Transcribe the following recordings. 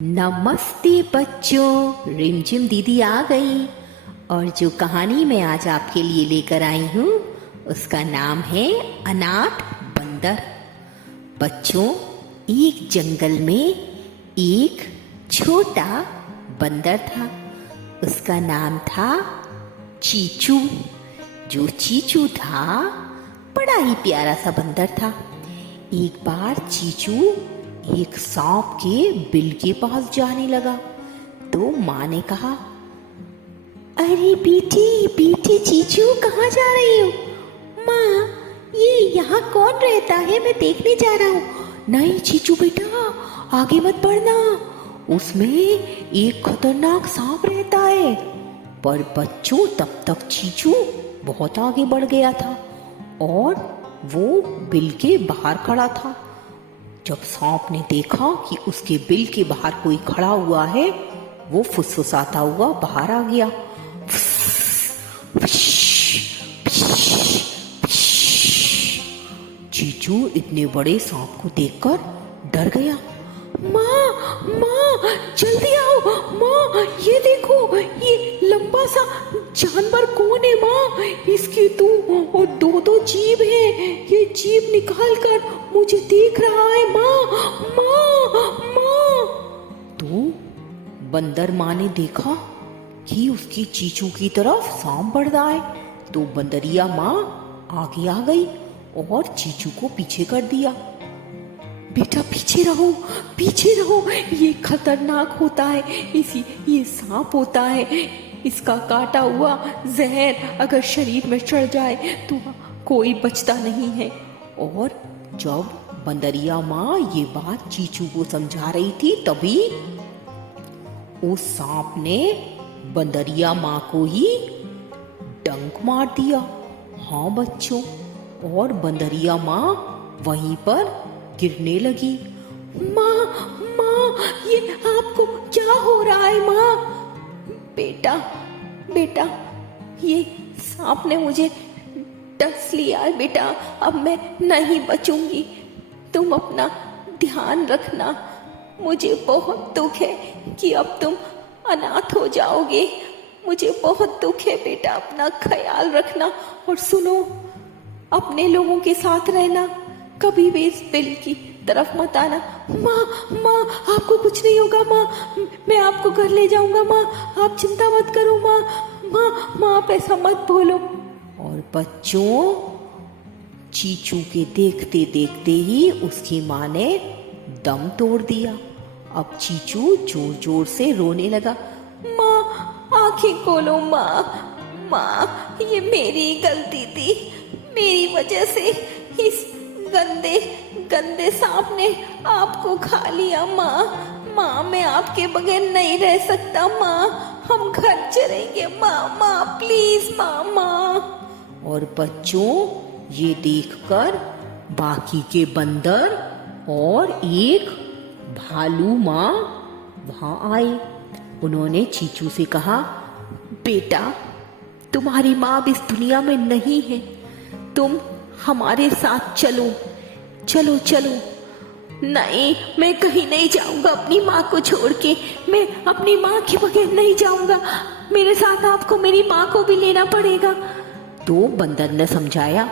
नमस्ते बच्चों, रिमझिम दीदी आ गई। और जो कहानी मैं आज आपके लिए लेकर आई हूँ उसका नाम है अनाथ बंदर। बच्चों, एक जंगल में एक छोटा बंदर था। उसका नाम था चीचू। जो चीचू था बड़ा ही प्यारा सा बंदर था। एक बार चीचू एक सांप के बिल के पास जाने लगा तो माँ ने कहा, अरे बेटी बेटी चीचू कहाँ जा रही हो? माँ, ये यहाँ कौन रहता है? मैं देखने जा रहा हूँ। नहीं चीचू बेटा, आगे मत बढ़ना, उसमें एक खतरनाक सांप रहता है। पर बच्चों, तब तक चीचू बहुत आगे बढ़ गया था और वो बिल के बाहर खड़ा था। जब सांप ने देखा कि उसके बिल के बाहर कोई खड़ा हुआ है, वो फुसफुसाता हुआ बाहर आ गया। चीचू इतने बड़े सांप को देखकर डर गया। माँ माँ जल्दी आओ, माँ ये देखो, ये लंबा सा जानवर कौन है माँ? इसकी तो दो दो जीभ है, ये जीभ निकाल कर मुझे देख रहा है माँ माँ माँ। तो बंदर माँ ने देखा कि उसकी चीचू की तरफ सांप बढ़ रहा है, तो बंदरिया माँ आगे आ गई और चीचू को पीछे कर दिया। बेटा पीछे रहो, पीछे रहो, ये खतरनाक होता है, ये सांप होता है। इसका काटा हुआ जहर अगर शरीर में चढ़ जाए तो कोई बचता नहीं है। और जब बंदरिया माँ ये बात चीचू को समझा रही थी, तभी उस सांप ने बंदरिया माँ को ही डंक मार दिया। हाँ बच्चों, और बंदरिया माँ वहीं पर गिरने लगी। माँ माँ, ये आपको क्या हो रहा है माँ? बेटा बेटा, ये सांप ने मुझे डस लिया है बेटा, अब मैं नहीं बचूंगी, तुम अपना ध्यान रखना। मुझे बहुत दुख है कि अब तुम अनाथ हो जाओगे। मुझे बहुत दुख है बेटा, अपना ख्याल रखना और सुनो, अपने लोगों के साथ रहना, कभी भी इस बिल की तरफ मत आना। माँ माँ, आपको कुछ नहीं होगा माँ, मैं आपको घर ले जाऊंगा माँ, आप चिंता मत करो माँ। माँ माँ, आप ऐसा मत बोलो। और बच्चों, चीचू के देखते देखते ही उसकी माँ ने दम तोड़ दिया। अब चीचू जोर जोर से रोने लगा। माँ आंखें खोलो माँ, माँ ये मेरी गलती थी, मेरी वजह से इस गंदे गंदे सांप ने आपको खा लिया माँ। माँ मैं आपके बगैर नहीं रह सकता माँ, हम घर चलेंगे माँ, माँ प्लीज माँ माँ। और बच्चों, ये देखकर बाकी के बंदर और एक भालू माँ वहां आए। उन्होंने चीचू से कहा, बेटा तुम्हारी माँ अब इस दुनिया में नहीं है, तुम हमारे साथ चलो चलो चलो। नहीं, मैं कहीं नहीं जाऊंगा अपनी माँ को छोड़ के, मैं अपनी माँ के बगैर नहीं जाऊंगा, मेरे साथ आपको मेरी माँ को भी लेना पड़ेगा। तो बंदर ने समझाया,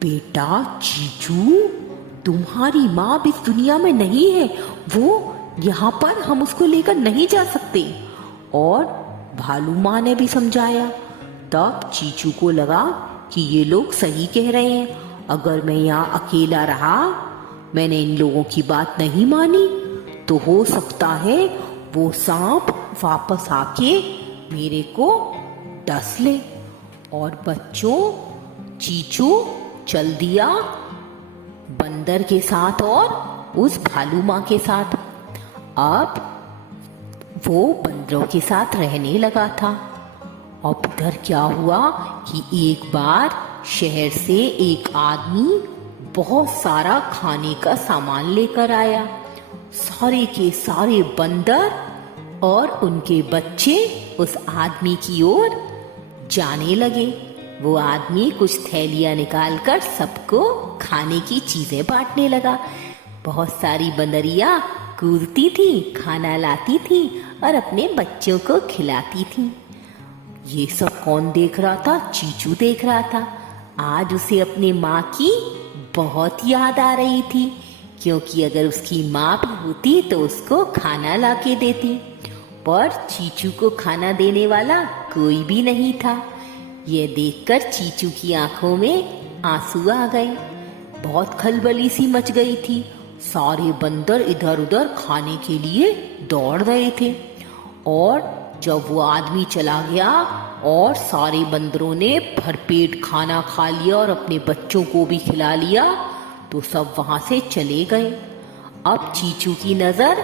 बेटा चीचू तुम्हारी माँ भी इस दुनिया में नहीं है, वो यहाँ पर हम उसको लेकर नहीं जा सकते। और भालू माँ ने भी समझाया। तब चीचू को लगा कि ये लोग सही कह रहे हैं, अगर मैं यहाँ अकेला रहा, मैंने इन लोगों की बात नहीं मानी, तो हो सकता है वो सांप वापस आके मेरे को डस ले। और बच्चों, चीचू चल दिया बंदर के साथ और उस भालू माँ के साथ। अब वो बंदरों के साथ रहने लगा था। अब इधर क्या हुआ कि एक बार शहर से एक आदमी बहुत सारा खाने का सामान लेकर आया। सारे के सारे बंदर और उनके बच्चे उस आदमी की ओर जाने लगे। वो आदमी कुछ थैलियां निकालकर सबको खाने की चीजें बांटने लगा। बहुत सारी बंदरियां कूदती थी, खाना लाती थी और अपने बच्चों को खिलाती थी। ये सब कौन देख रहा था? चीचू देख रहा था। आज उसे अपनी माँ की बहुत याद आ रही थी, क्योंकि अगर उसकी माँ भी होती तो उसको खाना ला के देती, पर चीचू को खाना देने वाला कोई भी नहीं था। यह देखकर चीचू की आंखों में आंसू आ गए। बहुत खलबली सी मच गई थी। सारे बंदर इधर उधर खाने के लिए दौड़ रहे थे, और जब वो आदमी चला गया और सारे बंदरों ने भरपेट खाना खा लिया और अपने बच्चों को भी खिला लिया, तो सब वहां से चले गए। अब चीचू की नजर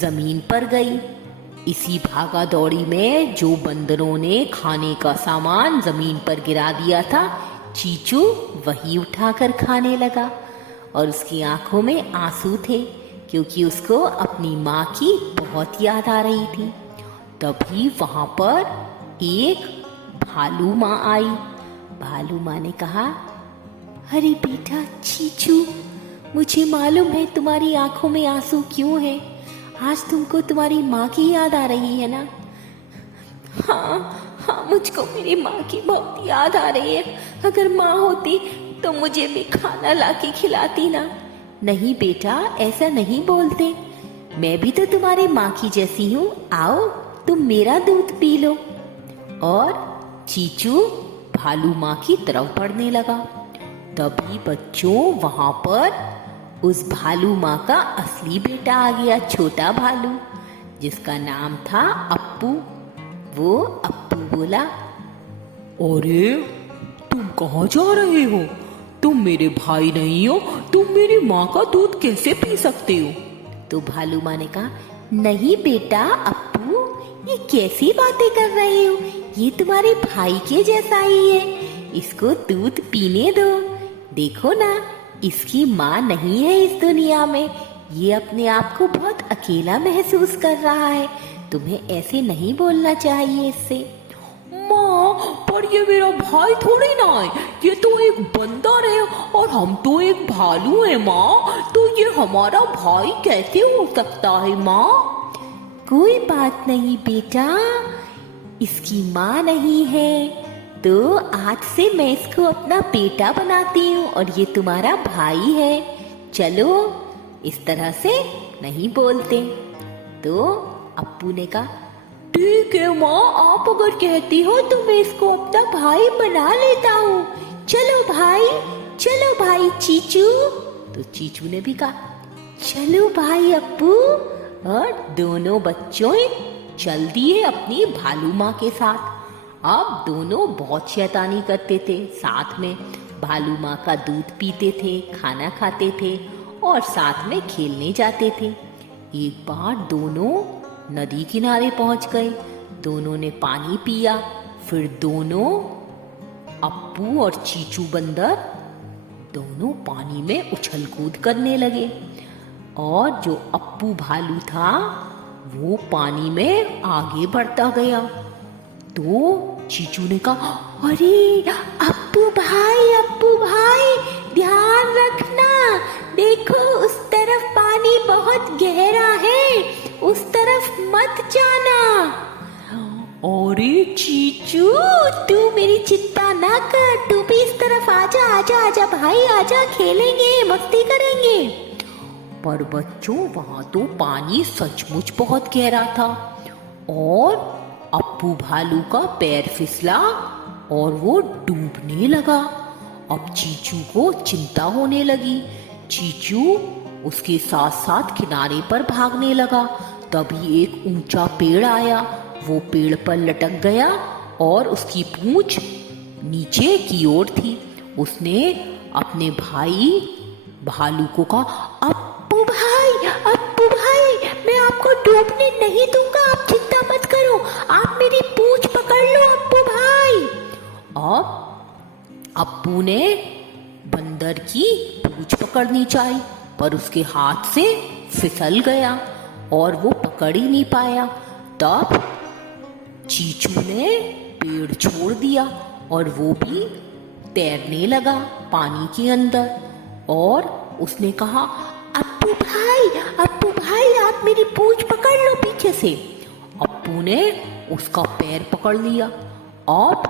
जमीन पर गई। इसी भागा दौड़ी में जो बंदरों ने खाने का सामान जमीन पर गिरा दिया था, चीचू वही उठाकर खाने लगा, और उसकी आंखों में आंसू थे, क्योंकि उसको अपनी माँ की बहुत याद आ रही थी। तभी वहां पर एक भालू माँ आई। भालू माँ ने कहा, अरे बेटा चीचू, मुझे मालूम है तुम्हारी आंखों में आंसू क्यों है। आज तुमको तुम्हारी माँ की याद आ रही है ना? हाँ, मुझको मेरी माँ की बहुत याद आ रही है। अगर माँ होती तो मुझे भी खाना लाके खिलाती ना। नहीं बेटा, ऐसा नहीं बोलते। मैं भी तो तुम्हारी माँ की जैसी हूँ। आओ, तुम मेरा दूध पी लो। और चीचू भालू माँ की तरफ बढ़ने लगा। तभी बच्चों, वहां पर उस भालू माँ का असली बेटा आ गया, छोटा भालू, जिसका नाम था अप्पू। वो अप्पू बोला, अरे तुम कहाँ जा रहे हो? तुम मेरे भाई नहीं हो, तुम मेरी माँ का दूध कैसे पी सकते हो? तो भालू माँ ने कहा, नहीं बेटा अप्पू, ये कैसी बातें कर रहे हो? ये तुम्हारे भाई के जैसा ही है, इसको दूध पीने दो। देखो ना, इसकी माँ नहीं है इस दुनिया में। ये अपने आप को बहुत अकेला महसूस कर रहा है। तुम्हें ऐसे नहीं बोलना चाहिए इससे। माँ, पर ये मेरा भाई थोड़ी ना है, ये तो एक बंदर है और हम तो एक भालू है माँ, तो ये हमारा भाई कैसे हो सकता है माँ? कोई बात नहीं बेटा, इसकी माँ नहीं है तो आज से मैं इसको अपना बेटा बनाती हूँ और ये तुम्हारा भाई है। चलो, इस तरह से नहीं बोलते। तो अप्पू ने कहा, ठीक है माँ, आप अगर कहती हो तो मैं इसको अपना भाई बना लेता हूँ। चलो भाई चीचू। तो चीचू ने भी कहा, चलो भाई अप्पू। और दोनों बच्चों चल दिए अपनी भालू माँ के साथ। अब दोनों बहुत शैतानी करते थे, साथ में भालू माँ का दूध पीते थे, खाना खाते थे और साथ में खेलने जाते थे। एक बार दोनों नदी किनारे पहुंच गए। दोनों ने पानी पिया। फिर दोनों, अप्पू और चीचू बंदर, दोनों पानी में उछल कूद करने लगे। और जो अप्पू भालू था वो पानी में आगे बढ़ता गया। तो चीचू ने कहा, अरे अप्पू भाई ध्यान रखना। देखो उस तरफ पानी बहुत गहरा है, उस तरफ मत जाना। अरे चीचू, तू मेरी चिंता ना कर, तू भी इस तरफ आजा भाई, आजा, खेलेंगे, मस्ती करेंगे। पर बच्चों, वहां तो पानी सचमुच बहुत गहरा था और अप्पू भालू का पैर फिसला और वो डूबने लगा। अब चीचू को चिंता होने लगी। चीचू उसके साथ साथ किनारे पर भागने लगा। तभी एक ऊंचा पेड़ आया। वो पेड़ पर लटक गया और उसकी पूंछ नीचे की ओर थी। उसने अपने भाई भालू को कहा, अप्पू भाई, मैं आपको डूबने नहीं दूंगा, आप चिंता मत करो, आप मेरी पूंछ पकड़ लो अप्पू भाई। अब अप्पू ने बंदर की पूंछ पकड़नी चाहिए, पर उसके हाथ से फिसल गया और वो पकड़ ही नहीं पाया। तब चीचू ने पेड़ छोड़ दिया और वो भी तैरने लगा पानी के अंदर। और उसने कहा, अप्पू भाई आप मेरी पूंछ पकड़ लो पीछे से। अप्पू ने उसका पैर पकड़ लिया। अब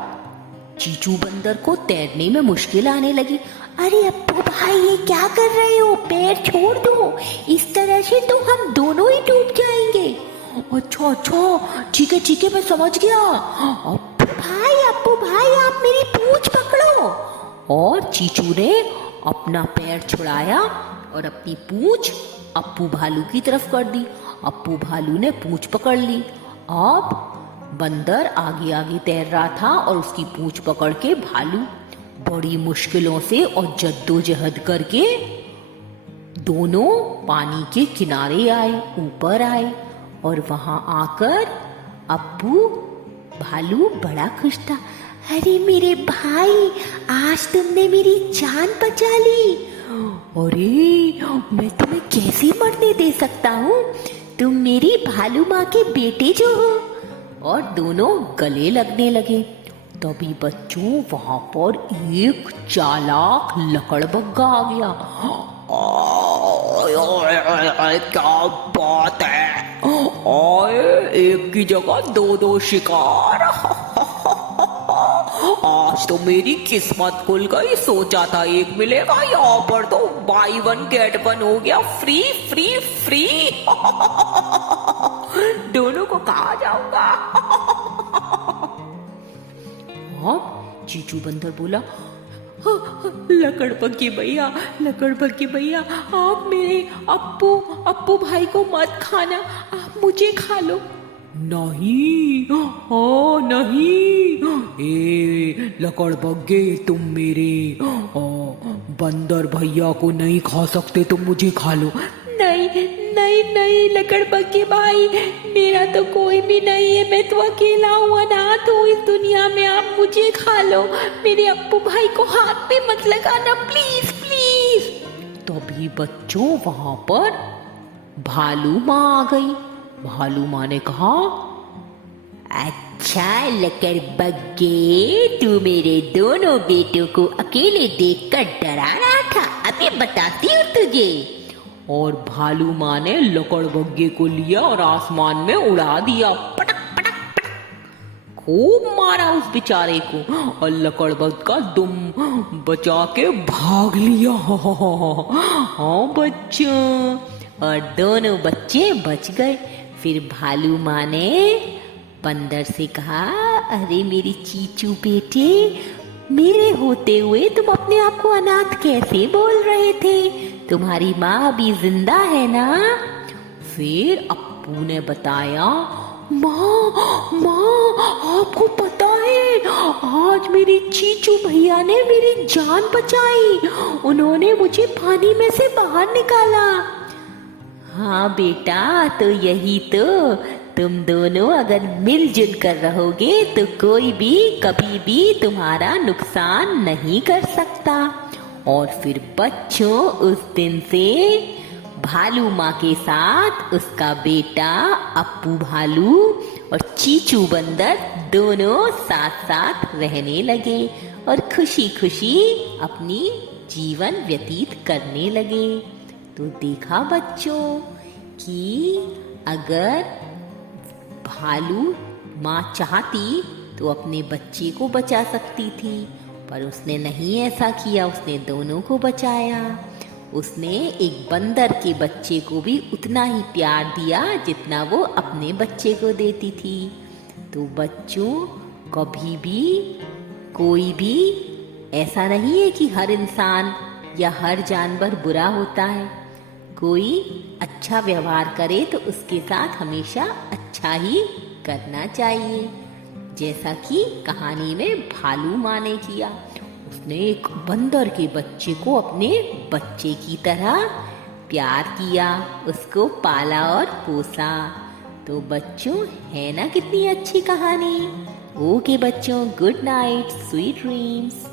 चीचू बंदर को तैरने में मुश्किल आने लगी। अरे अप्पू भाई, ये क्या कर रहे हो? पैर छोड़ दो, इस तरह से तो हम दोनों ही डूब जाएंगे। अच्छा अच्छा, ठीक है मैं समझ गया। अप्पू भाई आप मेरी पूंछ पकड़ो। और चीचू ने अपना पैर छुड़ाया और अपनी पूंछ अप्पू भालू की तरफ कर दी। अप्पू भालू ने पूंछ पकड़ ली। अब बंदर आगे आगे तैर रहा था और उसकी पूंछ पकड़ के भालू बड़ी मुश्किलों से और जद्दोजहद करके दोनों पानी के किनारे आए, ऊपर आए। और वहां आकर अप्पू भालू बड़ा खुश था। अरे मेरे भाई, आज तुमने मेरी जान बचा ली। अरे मैं तुम्हें कैसे मरने दे सकता हूँ? तुम मेरी भालू माँ के बेटे जो हो। और दोनों गले लगने लगे। तभी बच्चों वहां पर एक चालाक लकड़बग्गा आ गया। क्या बात है, एक की जगह दो शिकार। आज तो मेरी किस्मत खुल गई। सोचा था एक मिलेगा, यहाँ पर तो बाई 1 गेट 1 हो गया। Free free free. दोनों को कहा जाऊंगा। अब चीचू बंदर बोला, लकड़बग्गे भैया, आप मेरे अप्पू भाई को मत खाना, आप मुझे खा लो। नहीं, ए लकड़बग्गे, तुम मेरे बंदर भैया को नहीं खा सकते, तुम मुझे खा लो। नहीं लकड़बग्गे भाई, मेरा तो कोई भी नहीं है, मैं तो अकेला हूँ, अनाथ हूँ इस दुनिया में, आप मुझे खा लो। मेरे अप्पू भाई को हाथ पे मत लगाना, प्लीज प्लीज। तभी बच्चों वहां पर भालू माँ आ गई। भालू माँ ने कहा, अच्छा लकड़बग्गे, तू मेरे दोनों बेटों को अकेले देखकर डरा रहा था, अभी बताती हूँ तुझे। और भालू माँ ने लकड़बग्गे को लिया और आसमान में उड़ा दिया। पटक पटक पटक, खूब मारा उस बेचारे को। और लकड़बग्गा दुम बचा के भाग लिया। हाँ बच्चों, और दोनों बच्चे बच गए। फिर भालू माँ ने बंदर से कहा, अरे मेरी चीचू बेटे, मेरे होते हुए तुम अपने आप को अनाथ कैसे बोल रहे थे? तुम्हारी माँ अभी जिंदा है ना? फिर अप्पू ने बताया, माँ आपको पता है, आज मेरी चीचू भैया ने मेरी जान बचाई, उन्होंने मुझे पानी में से बाहर निकाला। हाँ बेटा, तो यही तो, तुम दोनों अगर मिलजुल कर रहोगे तो कोई भी कभी भी तुम्हारा नुकसान नहीं कर सकता। और फिर बच्चों, उस दिन से भालू माँ के साथ उसका बेटा अप्पू भालू और चीचू बंदर दोनों साथ साथ रहने लगे और खुशी खुशी अपनी जीवन व्यतीत करने लगे। तो देखा बच्चों कि अगर भालू माँ चाहती तो अपने बच्चे को बचा सकती थी, पर उसने नहीं ऐसा किया, उसने दोनों को बचाया। उसने एक बंदर के बच्चे को भी उतना ही प्यार दिया जितना वो अपने बच्चे को देती थी। तो बच्चों, कभी भी कोई भी ऐसा नहीं है कि हर इंसान या हर जानवर बुरा होता है। कोई अच्छा व्यवहार करे तो उसके साथ हमेशा अच्छा ही करना चाहिए। जैसा कि कहानी में भालू माँ ने किया, उसने एक बंदर के बच्चे को अपने बच्चे की तरह प्यार किया, उसको पाला और पोसा। तो बच्चों, है ना कितनी अच्छी कहानी? ओके बच्चों, गुड नाइट, स्वीट ड्रीम्स।